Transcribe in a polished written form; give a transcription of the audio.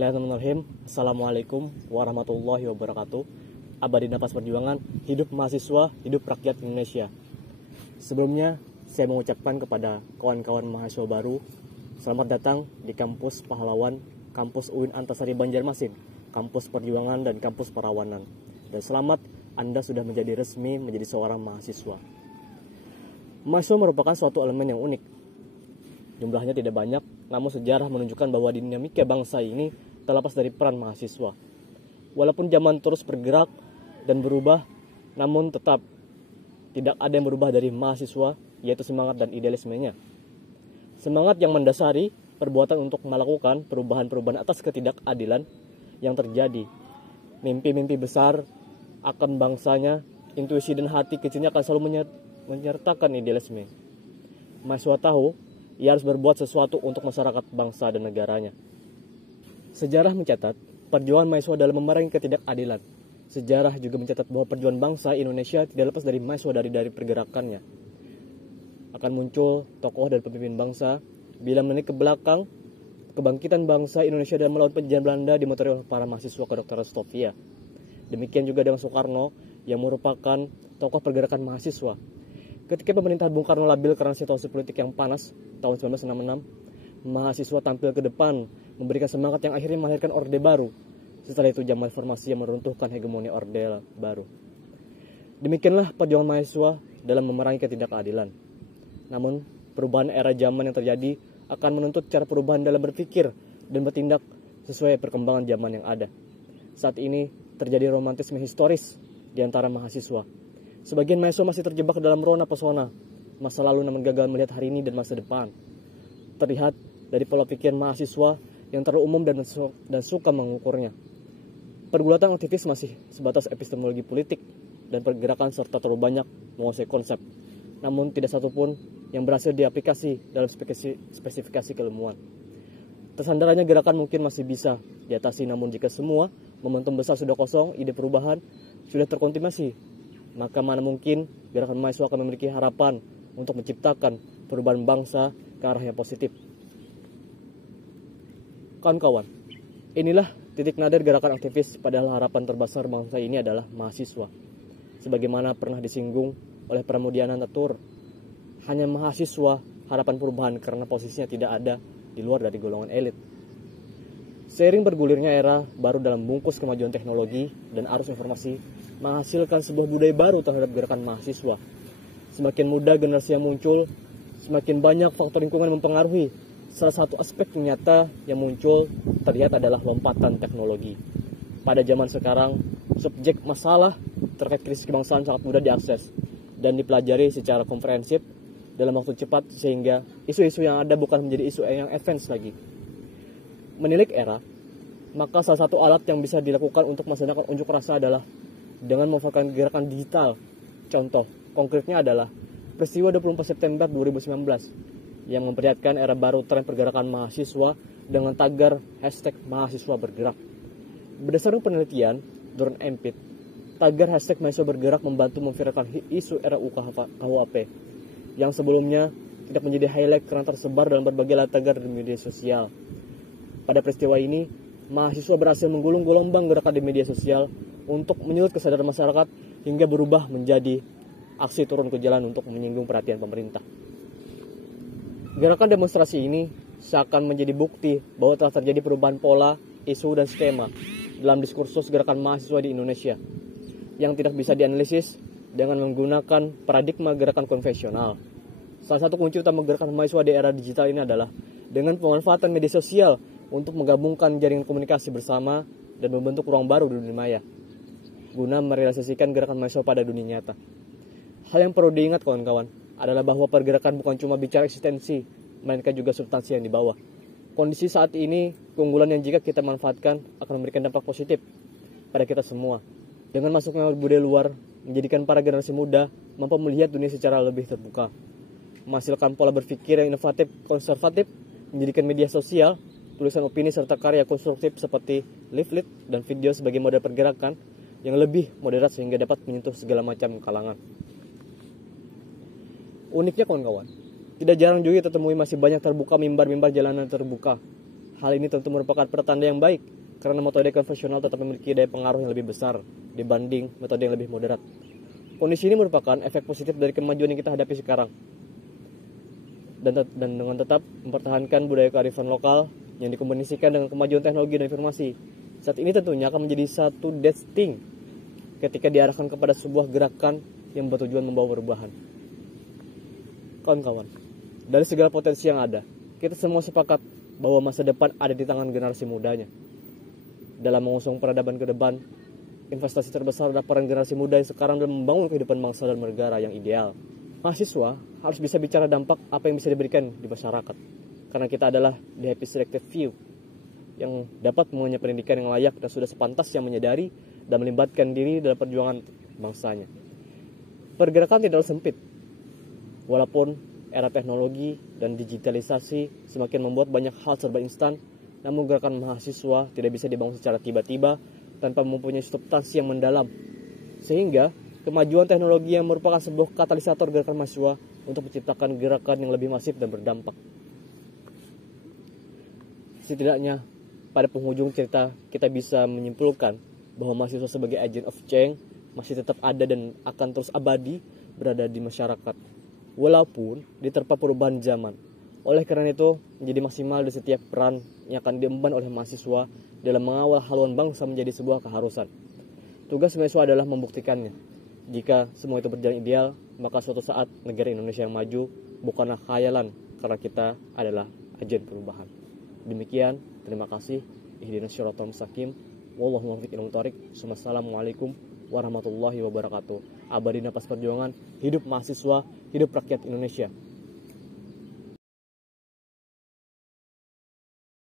Bismillahirrahmanirrahim. Assalamualaikum warahmatullahi wabarakatuh. Abadi Napas Perjuangan, hidup mahasiswa, hidup rakyat Indonesia. Sebelumnya, saya mengucapkan kepada kawan-kawan mahasiswa baru, selamat datang di kampus Pahlawan, kampus UIN Antasari Banjarmasin, kampus perjuangan dan kampus perawanan. Dan selamat, Anda sudah menjadi resmi menjadi seorang mahasiswa. Mahasiswa merupakan suatu elemen yang unik. Jumlahnya tidak banyak, namun sejarah menunjukkan bahwa dinamika bangsa ini terlepas dari peran mahasiswa. Walaupun zaman terus bergerak dan berubah, namun tetap tidak ada yang berubah dari mahasiswa, yaitu semangat dan idealismenya. Semangat yang mendasari perbuatan untuk melakukan perubahan-perubahan atas ketidakadilan yang terjadi. Mimpi-mimpi besar akan bangsanya, intuisi dan hati kecilnya akan selalu menyertakan idealisme. Mahasiswa tahu ia harus berbuat sesuatu untuk masyarakat, bangsa, dan negaranya. Sejarah mencatat perjuangan mahasiswa dalam memerangi ketidakadilan. Sejarah juga mencatat bahwa perjuangan bangsa Indonesia tidak lepas dari mahasiswa dari pergerakannya. Akan muncul tokoh dan pemimpin bangsa bila menelik ke belakang kebangkitan bangsa Indonesia dalam melawan penjajahan Belanda dimotori oleh para mahasiswa kedokteran Stovia. Demikian juga dengan Soekarno yang merupakan tokoh pergerakan mahasiswa. Ketika pemerintahan Bung Karno labil karena situasi politik yang panas tahun 1966, mahasiswa tampil ke depan memberikan semangat yang akhirnya melahirkan Orde Baru. Setelah itu zaman reformasi yang meruntuhkan hegemoni Orde Baru. Demikianlah perjuangan mahasiswa dalam memerangi ketidakadilan. Namun, perubahan era zaman yang terjadi akan menuntut cara perubahan dalam berpikir dan bertindak sesuai perkembangan zaman yang ada. Saat ini terjadi romantisme historis di antara mahasiswa. Sebagian mahasiswa masih terjebak dalam rona pesona masa lalu namun gagal melihat hari ini dan masa depan. Terlihat dari pola pikir mahasiswa yang terlalu umum dan suka mengukurnya. Pergulatan aktivis masih sebatas epistemologi politik dan pergerakan serta terlalu banyak menguasai konsep. Namun tidak satupun yang berhasil diaplikasi dalam spesifikasi keilmuan. Tersandarnya gerakan mungkin masih bisa diatasi, namun jika semua momentum besar sudah kosong, ide perubahan sudah terkontimasi, maka mana mungkin gerakan mahasiswa akan memiliki harapan untuk menciptakan perubahan bangsa ke arah yang positif. Kawan-kawan, inilah titik nadir gerakan aktivis, padahal harapan terbesar bangsa ini adalah mahasiswa. Sebagaimana pernah disinggung oleh Pramudiana Natur, hanya mahasiswa harapan perubahan karena posisinya tidak ada di luar dari golongan elit. Seiring bergulirnya era baru dalam bungkus kemajuan teknologi dan arus informasi, menghasilkan sebuah budaya baru terhadap gerakan mahasiswa. Semakin muda generasi yang muncul, semakin banyak faktor lingkungan mempengaruhi. Salah satu aspek nyata yang muncul terlihat adalah lompatan teknologi. Pada zaman sekarang, subjek masalah terkait krisis kebangsaan sangat mudah diakses dan dipelajari secara komprehensif dalam waktu cepat, sehingga isu-isu yang ada bukan menjadi isu yang advance lagi. Menilik era, maka salah satu alat yang bisa dilakukan untuk melaksanakan unjuk rasa adalah dengan memanfaatkan gerakan digital. Contoh konkretnya adalah peristiwa 24 September 2019 yang memperlihatkan era baru tren pergerakan mahasiswa dengan tagar hashtag mahasiswa bergerak. Berdasarkan penelitian Drone Empit, tagar hashtag mahasiswa bergerak membantu memviralkan isu RUU KUHP yang sebelumnya tidak menjadi highlight karena tersebar dalam berbagai tagar di media sosial. Pada peristiwa ini, mahasiswa berhasil menggulung gelombang gerakan di media sosial untuk menyulut kesadaran masyarakat hingga berubah menjadi aksi turun ke jalan untuk menyinggung perhatian pemerintah. Gerakan demonstrasi ini seakan menjadi bukti bahwa telah terjadi perubahan pola, isu, dan skema dalam diskursus gerakan mahasiswa di Indonesia yang tidak bisa dianalisis dengan menggunakan paradigma gerakan konvensional. Salah satu kunci utama gerakan mahasiswa di era digital ini adalah dengan pemanfaatan media sosial untuk menggabungkan jaringan komunikasi bersama dan membentuk ruang baru di dunia maya, guna merealisasikan gerakan mahasiswa pada dunia nyata. Hal yang perlu diingat kawan-kawan adalah bahwa pergerakan bukan cuma bicara eksistensi, melainkan juga substansi yang dibawa. Kondisi saat ini, keunggulan yang jika kita manfaatkan akan memberikan dampak positif pada kita semua. Dengan masuknya budaya luar, menjadikan para generasi muda mampu melihat dunia secara lebih terbuka, menghasilkan pola berpikir yang inovatif, konservatif, menjadikan media sosial, tulisan opini serta karya konstruktif seperti leaflet dan video sebagai model pergerakan yang lebih moderat sehingga dapat menyentuh segala macam kalangan. Uniknya kawan-kawan, tidak jarang juga kita temui masih banyak terbuka mimbar-mimbar jalanan terbuka. Hal ini tentu merupakan pertanda yang baik, karena metode konvensional tetap memiliki daya pengaruh yang lebih besar dibanding metode yang lebih moderat. Kondisi ini merupakan efek positif dari kemajuan yang kita hadapi sekarang. Dan dengan tetap mempertahankan budaya kearifan lokal yang dikombinasikan dengan kemajuan teknologi dan informasi. Saat ini tentunya akan menjadi satu destinasi ketika diarahkan kepada sebuah gerakan yang bertujuan membawa perubahan. Kawan-kawan, dari segala potensi yang ada, kita semua sepakat bahwa masa depan ada di tangan generasi mudanya. Dalam mengusung peradaban ke depan, investasi terbesar adalah peran generasi muda yang sekarang dalam membangun kehidupan bangsa dan negara yang ideal. Mahasiswa harus bisa bicara dampak apa yang bisa diberikan di masyarakat, karena kita adalah the happy selective few yang dapat mengenyam pendidikan yang layak dan sudah sepantasnya menyadari dan melibatkan diri dalam perjuangan bangsanya. Pergerakan tidaklah sempit, walaupun era teknologi dan digitalisasi semakin membuat banyak hal serba instan, namun gerakan mahasiswa tidak bisa dibangun secara tiba-tiba tanpa mempunyai substansi yang mendalam. Sehingga kemajuan teknologi yang merupakan sebuah katalisator gerakan mahasiswa untuk menciptakan gerakan yang lebih masif dan berdampak. Setidaknya pada penghujung cerita kita bisa menyimpulkan bahwa mahasiswa sebagai agent of change masih tetap ada dan akan terus abadi berada di masyarakat, walaupun diterpa perubahan zaman. Oleh karena itu, menjadi maksimal di setiap peran yang akan diemban oleh mahasiswa dalam mengawal haluan bangsa menjadi sebuah keharusan. Tugas mahasiswa adalah membuktikannya. Jika semua itu berjalan ideal, maka suatu saat negara Indonesia yang maju bukanlah khayalan, karena kita adalah agen perubahan. Demikian, terima kasih. Ihdinas syiratal mustaqim. Wallahu muwaffiq ila thoriq. Wassalamualaikum warahmatullahi wabarakatuh. Abadi napas perjuangan, hidup mahasiswa, hidup rakyat Indonesia.